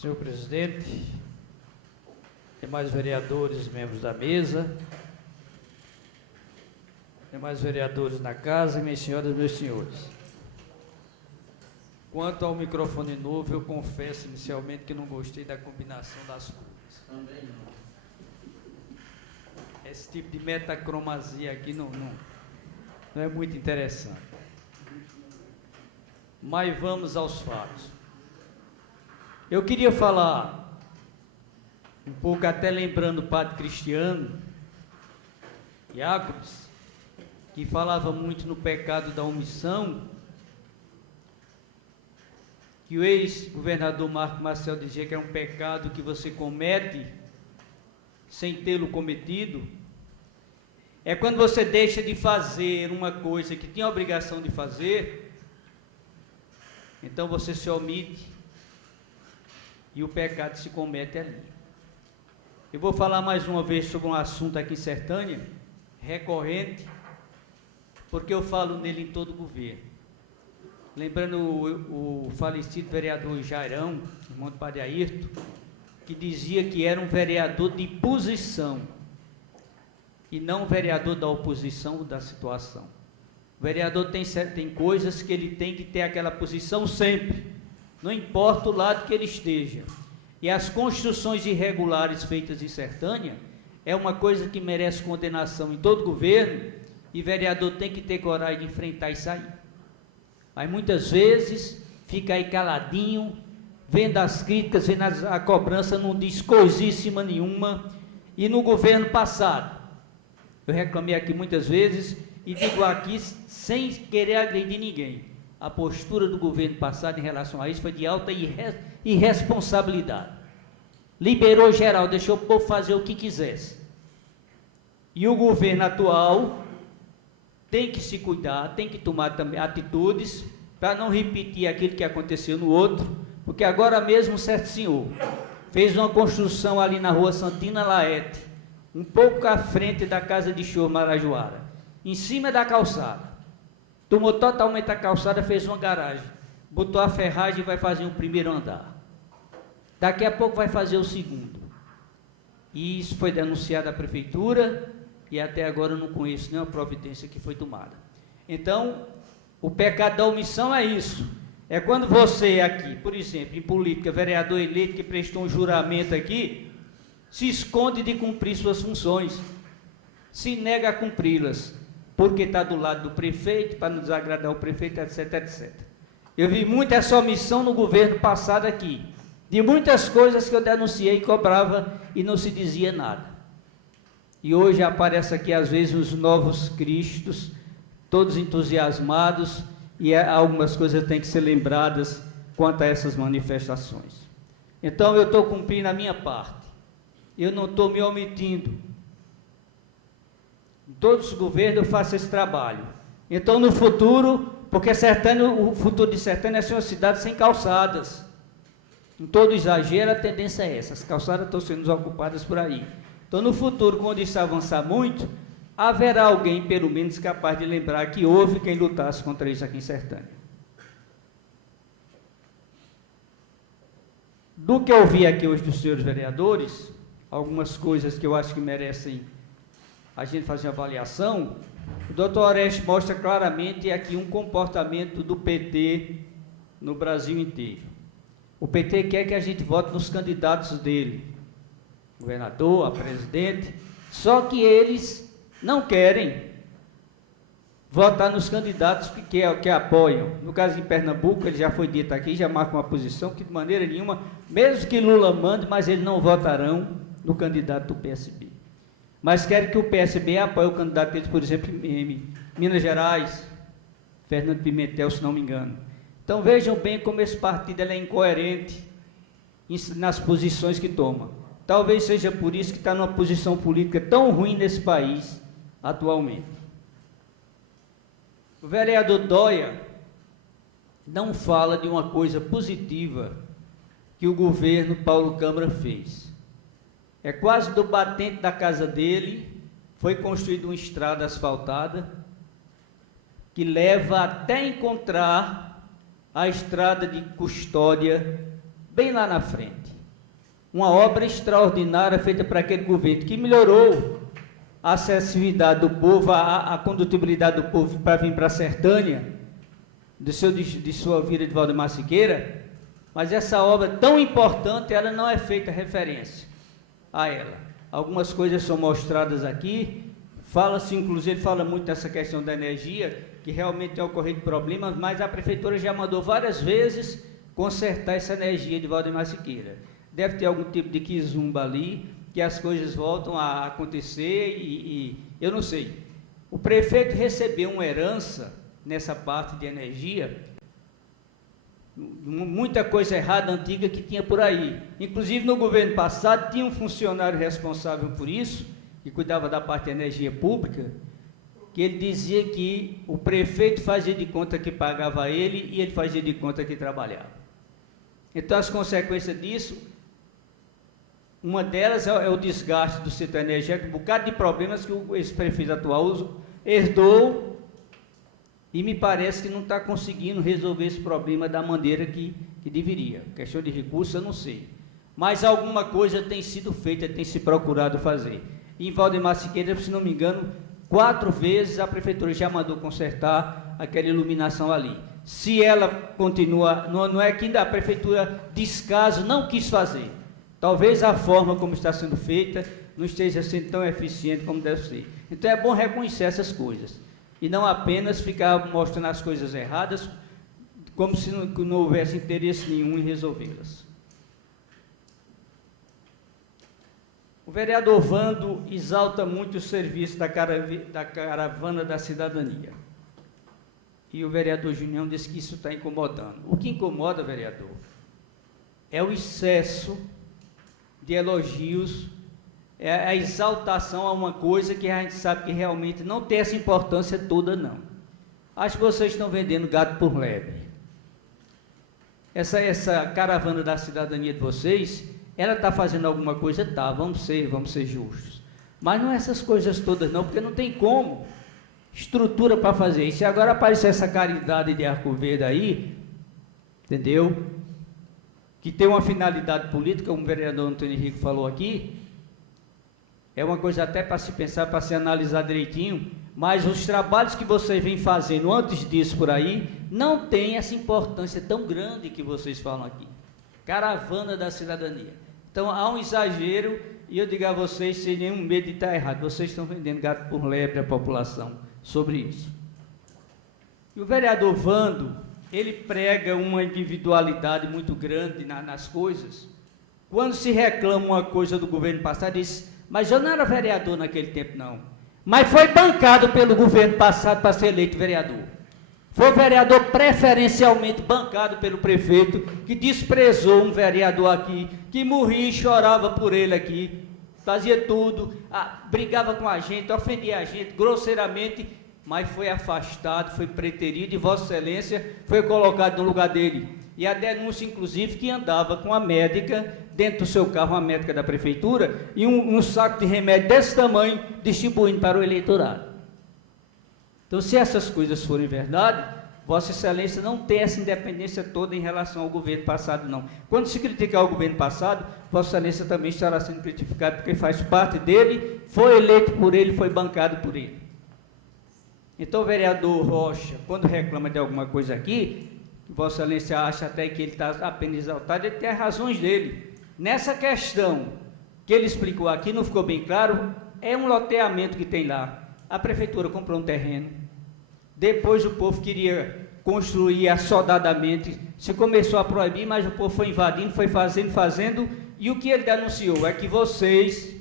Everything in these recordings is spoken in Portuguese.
Senhor presidente, demais vereadores, membros da mesa, demais vereadores na casa, minhas senhoras e meus senhores. Quanto ao microfone novo, eu confesso inicialmente que não gostei da combinação das cores. Também não. Esse tipo de metacromasia aqui não é muito interessante. Mas vamos aos fatos. Eu queria falar um pouco, até lembrando o padre Cristiano Iácones, que falava muito no pecado da omissão, que o ex-governador Marco Marcel dizia que é um pecado que você comete sem tê-lo cometido. É quando você deixa de fazer uma coisa que tinha a obrigação de fazer, então você se omite e o pecado se comete ali. Eu vou falar mais uma vez sobre um assunto aqui em Sertânia, recorrente, porque eu falo nele em todo o governo. Lembrando o falecido vereador Jairão, irmão do padre Ayrton, que dizia que era um vereador de posição e não um vereador da oposição da situação. O vereador tem coisas que ele tem que ter aquela posição sempre, não importa o lado que ele esteja. E as construções irregulares feitas em Sertânia é uma coisa que merece condenação em todo governo, e vereador tem que ter coragem de enfrentar isso aí. Mas muitas vezes fica aí caladinho, vendo as críticas, vendo a cobrança, não diz coisíssima nenhuma. E no governo passado, eu reclamei aqui muitas vezes, e digo aqui sem querer agredir ninguém, a postura do governo passado em relação a isso foi de alta irresponsabilidade. Liberou geral, deixou o povo fazer o que quisesse. E o governo atual tem que se cuidar, tem que tomar também atitudes para não repetir aquilo que aconteceu no outro, porque agora mesmo um certo senhor fez uma construção ali na rua Santina Laete, um pouco à frente da casa de show Marajoara, em cima da calçada. Tomou totalmente a calçada, fez uma garagem, botou a ferragem e vai fazer o primeiro andar. Daqui a pouco vai fazer o segundo. E isso foi denunciado à prefeitura e até agora eu não conheço nenhuma providência que foi tomada. Então, o pecado da omissão é isso. É quando você aqui, por exemplo, em política, vereador eleito que prestou um juramento aqui, se esconde de cumprir suas funções, se nega a cumpri-las, porque está do lado do prefeito, para não desagradar o prefeito, etc, etc. Eu vi muito essa omissão no governo passado aqui, de muitas coisas que eu denunciei, cobrava e não se dizia nada. E hoje aparece aqui, às vezes, os novos cristos, todos entusiasmados, e algumas coisas têm que ser lembradas quanto a essas manifestações. Então, eu estou cumprindo a minha parte, eu não estou me omitindo. Em todos os governos eu faço esse trabalho. Então, no futuro, porque Sertânia, o futuro de Sertânia é ser uma cidade sem calçadas. Em todo exagero, a tendência é essa. As calçadas estão sendo ocupadas por aí. Então, no futuro, quando isso avançar muito, haverá alguém, pelo menos, capaz de lembrar que houve quem lutasse contra isso aqui em Sertânia. Do que eu vi aqui hoje dos senhores vereadores, algumas coisas que eu acho que merecem a gente fazer uma avaliação. O doutor Orestes mostra claramente aqui um comportamento do PT no Brasil inteiro. O PT quer que a gente vote nos candidatos dele, governador, a presidente, só que eles não querem votar nos candidatos que apoiam. No caso de Pernambuco, ele já foi dito aqui, já marca uma posição que de maneira nenhuma, mesmo que Lula mande, mas eles não votarão no candidato do PSB. Mas querem que o PSB apoie o candidato deles, por exemplo, em Minas Gerais, Fernando Pimentel, se não me engano. Então vejam bem como esse partido é incoerente nas posições que toma. Talvez seja por isso que está numa posição política tão ruim nesse país atualmente. O vereador Dóia não fala de uma coisa positiva que o governo Paulo Câmara fez. É quase do batente da casa dele, foi construída uma estrada asfaltada, que leva até encontrar a estrada de Custódia, bem lá na frente. uma obra extraordinária feita para aquele governo, que melhorou a acessibilidade do povo, a condutibilidade do povo para vir para a Sertânia, de sua vida de Valdemar Siqueira, mas essa obra tão importante, ela não é feita referência a ela. Algumas coisas são mostradas aqui, fala-se, inclusive, fala muito dessa questão da energia, que realmente tem ocorrido problemas, mas a prefeitura já mandou várias vezes consertar essa energia de Valdemar Siqueira. Deve ter algum tipo de quizumba ali, que as coisas voltam a acontecer e eu não sei. O prefeito recebeu uma herança nessa parte de energia, muita coisa errada, antiga que tinha por aí. Inclusive, no governo passado, tinha um funcionário responsável por isso, que cuidava da parte de energia pública, que ele dizia que o prefeito fazia de conta que pagava ele e ele fazia de conta que trabalhava. Então, as consequências disso, uma delas é o desgaste do setor energético, um bocado de problemas que esse prefeito atual herdou e me parece que não está conseguindo resolver esse problema da maneira que deveria. Questão de recursos, eu não sei. Mas alguma coisa tem sido feita, tem se procurado fazer. E em Valdemar Siqueira, se não me engano, 4 vezes a prefeitura já mandou consertar aquela iluminação ali. Se ela continua, não é que ainda a prefeitura descaso não quis fazer. Talvez a forma como está sendo feita não esteja sendo tão eficiente como deve ser. Então é bom reconhecer essas coisas e não apenas ficar mostrando as coisas erradas como se não houvesse interesse nenhum em resolvê-las. O vereador Vando exalta muito o serviço da caravana da cidadania. E o vereador Junião diz que isso está incomodando. O que incomoda, vereador, é o excesso de elogios, é a exaltação a uma coisa que a gente sabe que realmente não tem essa importância toda, não. Acho que vocês estão vendendo gato por lebre. Essa caravana da cidadania de vocês, ela está fazendo alguma coisa? Tá, vamos ser justos. Mas não é essas coisas todas não, porque não tem como estrutura para fazer. E se agora aparecer essa caridade de Arco Verde aí, entendeu? Que tem uma finalidade política, como o vereador Antônio Henrique falou aqui, é uma coisa até para se pensar, para se analisar direitinho, mas os trabalhos que vocês vêm fazendo antes disso por aí, não tem essa importância tão grande que vocês falam aqui. Caravana da cidadania. Então, há um exagero, e eu digo a vocês, sem nenhum medo de estar errado, vocês estão vendendo gato por lebre à população sobre isso. E o vereador Vando, ele prega uma individualidade muito grande nas coisas. Quando se reclama uma coisa do governo passado, ele diz, mas eu não era vereador naquele tempo, não. Mas foi bancado pelo governo passado para ser eleito vereador. Foi vereador preferencialmente bancado pelo prefeito, que desprezou um vereador aqui, que morria e chorava por ele aqui, fazia tudo, brigava com a gente, ofendia a gente grosseiramente, mas foi afastado, foi preterido e Vossa Excelência foi colocado no lugar dele. E a denúncia, inclusive, que andava com a médica, dentro do seu carro, uma médica da prefeitura, e um saco de remédio desse tamanho, distribuindo para o eleitorado. Então, se essas coisas forem verdade, Vossa Excelência não tem essa independência toda em relação ao governo passado, não. Quando se criticar o governo passado, Vossa Excelência também estará sendo criticado, porque faz parte dele, foi eleito por ele, foi bancado por ele. Então, o vereador Rocha, quando reclama de alguma coisa aqui, Vossa Excelência acha até que ele está apenas exaltado, ele tem as razões dele. Nessa questão que ele explicou aqui, não ficou bem claro, é um loteamento que tem lá. A prefeitura comprou um terreno, depois o povo queria construir assodadamente, se começou a proibir, mas o povo foi invadindo, foi fazendo, e o que ele denunciou é que vocês,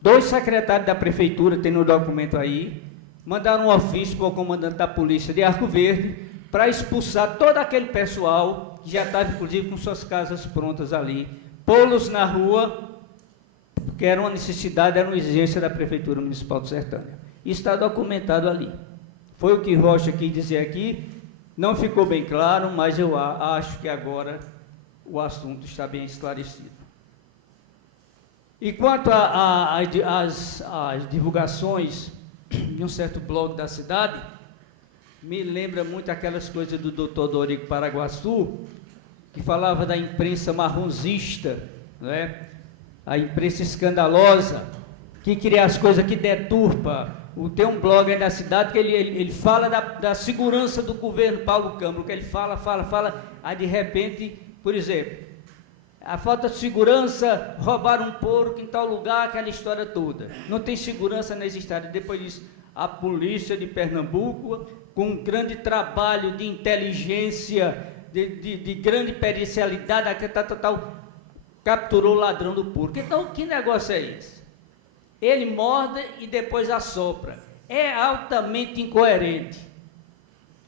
2 secretários da prefeitura, tem no documento aí, mandaram um ofício para o comandante da polícia de Arco Verde, para expulsar todo aquele pessoal, que já estava inclusive com suas casas prontas ali, pô-los na rua, porque era uma necessidade, era uma exigência da Prefeitura Municipal de Sertânia. Isso está documentado ali. Foi o que Rocha quis dizer aqui, não ficou bem claro, mas eu acho que agora o assunto está bem esclarecido. E quanto às divulgações de um certo blog da cidade, me lembra muito aquelas coisas do Dr. Dorico Paraguaçu, que falava da imprensa marronzista, não é? A imprensa escandalosa, que cria as coisas que deturpa. Tem um blog aí na cidade que ele fala da segurança do governo Paulo Câmara, que ele fala, aí de repente, por exemplo, a falta de segurança, roubaram um porco em tal lugar, aquela história toda. Não tem segurança nesse estado. Depois disso, a polícia de Pernambuco, com um grande trabalho de inteligência, de grande pericialidade, capturou o ladrão do porco. Então, que negócio é esse? Ele morde e depois assopra. É altamente incoerente.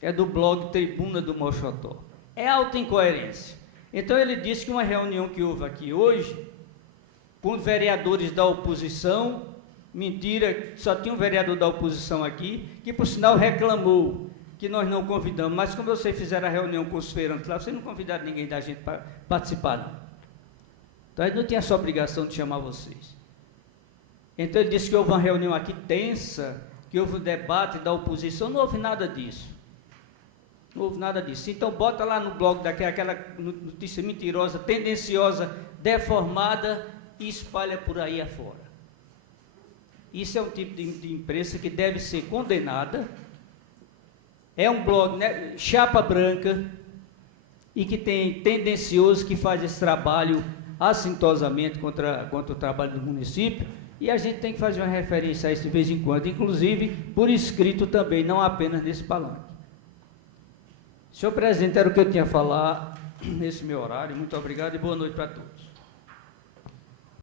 É do blog Tribuna do Mochotó. É alta incoerência. Então ele disse que uma reunião que houve aqui hoje, com vereadores da oposição, mentira, só tinha um vereador da oposição aqui, que por sinal reclamou que nós não convidamos, mas como vocês fizeram a reunião com os feirantes lá, vocês não convidaram ninguém da gente para participar, não. Então ele não tinha essa obrigação de chamar vocês. Então ele disse que houve uma reunião aqui tensa, que houve um debate da oposição, não houve nada disso. Não houve nada disso. Então bota lá no blog aquela notícia mentirosa, tendenciosa, deformada e espalha por aí afora. Isso é um tipo de imprensa que deve ser condenada. É um blog, né, chapa branca, e que tem tendencioso, que faz esse trabalho assintosamente contra o trabalho do município, e a gente tem que fazer uma referência a isso de vez em quando, inclusive por escrito também, não apenas nesse palanque. Senhor presidente, era o que eu tinha a falar nesse meu horário. Muito obrigado e boa noite para todos.